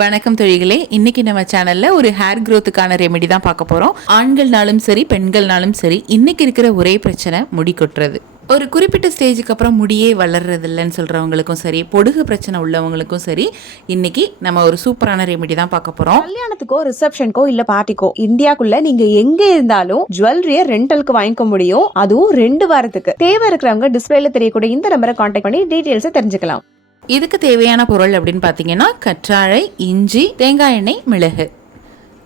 வணக்கம் தொழிகளே. இன்னைக்கு நம்ம சேனல்ல ஒரு ஹேர் க்ரோத்துக்கான ரெமெடி தான் பார்க்க போறோம். ஆண்கள்னாலும் சரி பெண்கள்னாலும் சரி இன்னைக்கு இருக்கிற ஒரே பிரச்சனை முடி கொட்டுறது. ஒரு குறிப்பிட்ட ஸ்டேஜுக்கு அப்புறம் முடியே வளர்றது இல்லைன்னு சொல்றவங்களுக்கும் சரி, பொடுகு பிரச்சனை உள்ளவங்களுக்கும் சரி, இன்னைக்கு நம்ம ஒரு சூப்பரான ரெமெடி தான் பார்க்க போறோம். கல்யாணத்துக்கோ ரிசப்ஷனுக்கோ இல்ல பார்ட்டிக்கோ இந்தியாக்குள்ள நீங்க எங்க இருந்தாலும் ஜுவல்லரிய ரெண்டலுக்கு வாங்கிக்க முடியும். அதுவும் 2 வாரத்துக்கு. தேவை இருக்கிறவங்க டிஸ்பிளேல தெரியக்கூடிய இந்த நம்பரை கான்டாக்ட் பண்ணி டீடைல்ஸ் தெரிஞ்சுக்கலாம். இதுக்கு தேவையான பொருள் அப்படின்னு பார்த்தீங்கன்னா கற்றாழை, இஞ்சி, தேங்காய் எண்ணெய், மிளகு.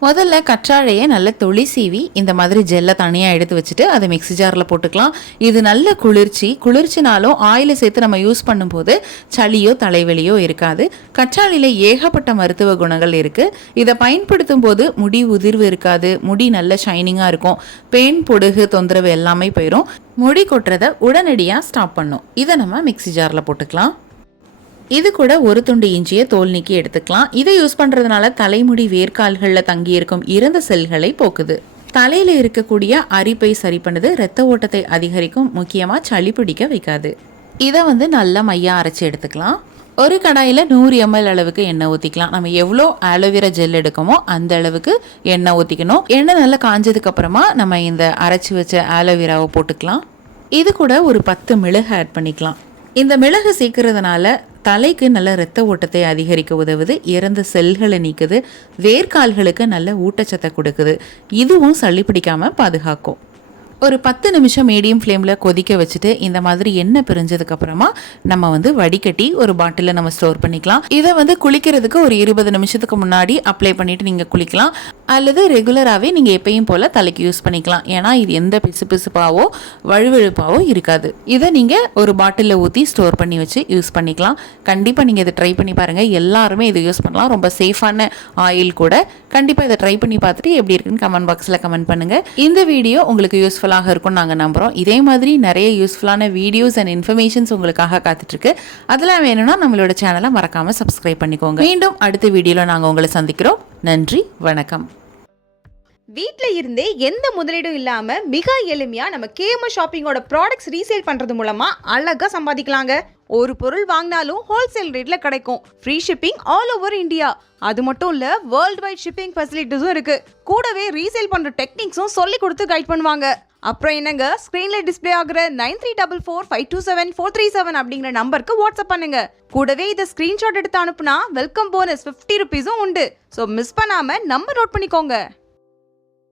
முதல்ல கற்றாழையை நல்ல தொளி சீவி இந்த மாதிரி ஜெல்லை தனியாக எடுத்து வச்சுட்டு அதை மிக்ஸி ஜாரில் போட்டுக்கலாம். இது நல்ல குளிர்ச்சினாலும் ஆயிலை சேர்த்து நம்ம யூஸ் பண்ணும்போது சளியோ தலைவலியோ இருக்காது. கற்றாழையில் ஏகப்பட்ட மருத்துவ குணங்கள் இருக்குது. இதை பயன்படுத்தும் போது முடி உதிர்வு இருக்காது, முடி நல்ல ஷைனிங்காக இருக்கும், பேன் பொடுகு தொந்தரவு எல்லாமே போயிடும். முடி கொட்டுறதை உடனடியாக ஸ்டாப் பண்ணும். இதை நம்ம மிக்ஸி ஜாரில் போட்டுக்கலாம். இது கூட ஒரு துண்டு இஞ்சியை தோல் நீக்கி எடுத்துக்கலாம். இதை யூஸ் பண்ணுறதுனால தலைமுடி வேர்க்கால்களில் தங்கி இருக்கும் இறந்த செல்களை போக்குது. தலையில் இருக்கக்கூடிய அரிப்பை சரி பண்ணுது, இரத்த ஓட்டத்தை அதிகரிக்கும், முக்கியமாக சளி பிடிக்க வைக்காது. இதை நல்லா மையாக அரைச்சி எடுத்துக்கலாம். ஒரு கடாயில் 100 ml அளவுக்கு எண்ணெய் ஊற்றிக்கலாம். நம்ம எவ்வளோ ஆலோவேரா ஜெல் எடுக்கமோ அந்த அளவுக்கு எண்ணெய் ஊற்றிக்கணும். எண்ணெய் நல்லா காஞ்சதுக்கு அப்புறமா நம்ம இந்த அரைச்சி வச்ச ஆலோவேராவை போட்டுக்கலாம். இது கூட ஒரு 10 மிளகு ஆட் பண்ணிக்கலாம். இந்த மிளகு சேர்க்கறதுனால தலைக்கு நல்ல இரத்த ஓட்டத்தை அதிகரிக்க உதவுது, இறந்த செல்களை நீக்குது, வேர்க்கால்களுக்கு நல்ல ஊட்டச்சத்தை கொடுக்குது. இதுவும் சளி பிடிக்காம பாதுகாக்கும். ஒரு 10 நிமிஷம் மீடியம் ஃப்ளேமில் கொதிக்க வச்சுட்டு இந்த மாதிரி எண்ணெய் பிரிஞ்சதுக்கப்புறமா நம்ம வடிகட்டி ஒரு பாட்டிலில் நம்ம ஸ்டோர் பண்ணிக்கலாம். இதை குளிக்கிறதுக்கு ஒரு 20 நிமிஷத்துக்கு முன்னாடி அப்ளை பண்ணிவிட்டு நீங்கள் குளிக்கலாம். அல்லது ரெகுலராகவே நீங்கள் எப்பயும் போல் தலைக்கு யூஸ் பண்ணிக்கலாம். ஏன்னா இது எந்த பிசுபிசுப்பாவோ வழுவழுப்பாவோ இருக்காது. இதை நீங்கள் ஒரு பாட்டிலில் ஊற்றி ஸ்டோர் பண்ணி வச்சு யூஸ் பண்ணிக்கலாம். கண்டிப்பாக நீங்கள் இதை ட்ரை பண்ணி பாருங்கள். எல்லாருமே இதை யூஸ் பண்ணலாம். ரொம்ப சேஃபான ஆயில் கூட. கண்டிப்பாக இதை ட்ரை பண்ணி பார்த்துட்டு எப்படி இருக்குன்னு கமெண்ட் பாக்ஸில் கமெண்ட் பண்ணுங்கள். இந்த வீடியோ உங்களுக்கு யூஸ்ஃபுல்லாக இருக்கும் நாங்கள் நம்புகிறோம். இதே மாதிரி நிறைய யூஸ்ஃபுல்லான வீடியோஸ் அண்ட் இன்ஃபர்மேஷன்ஸ் உங்களுக்காக காத்துட்ருக்கு. அதெல்லாம் வேணும்னா நம்மளோட சேனலை மறக்காமல் சப்ஸ்கிரைப் பண்ணிக்கோங்க. மீண்டும் அடுத்த வீடியோவில் நாங்கள் உங்களை சந்திக்கிறோம். நன்றி, வணக்கம். வீட்ல இருந்தே எந்த முதலீடும் இல்லாம மிக எளிமையா நம்ம கேஎம்எஸ் ஷாப்பிங்கோட ப்ராடக்ட்ஸ் ரீசேல் பண்றது மூலமா அழகா சம்பாதிக்கலாங்க. ஒரு பொருள் வாங்கினாலும் ஹோல்சேல் ரேட்ல கிடைக்கும். Free shipping all over India. அது மட்டும் இல்ல, வேர்ல்ட் வைட் ஷிப்பிங் ஃபெசிலிட்டிஸும் இருக்கு. கூடவே ரீசேல் பண்ற டெக்னிக்ஸும் சொல்லி கொடுத்து கைட் பண்ணுவாங்க. அப்புறம் என்னங்க, ஸ்கிரீன்ல டிஸ்பிளே ஆகுற 9344527437 அப்படிங்கிற நம்பருக்கு வாட்ஸ்அப் பண்ணுங்க. கூடவே இதை ஸ்கிரீன்ஷாட் எடுத்து அனுப்புனா வெல்கம் போனஸ் 50 ரூபீஸும் உண்டு. ஸோ மிஸ் பண்ணாம நம்பர் நோட் பண்ணிக்கோங்க.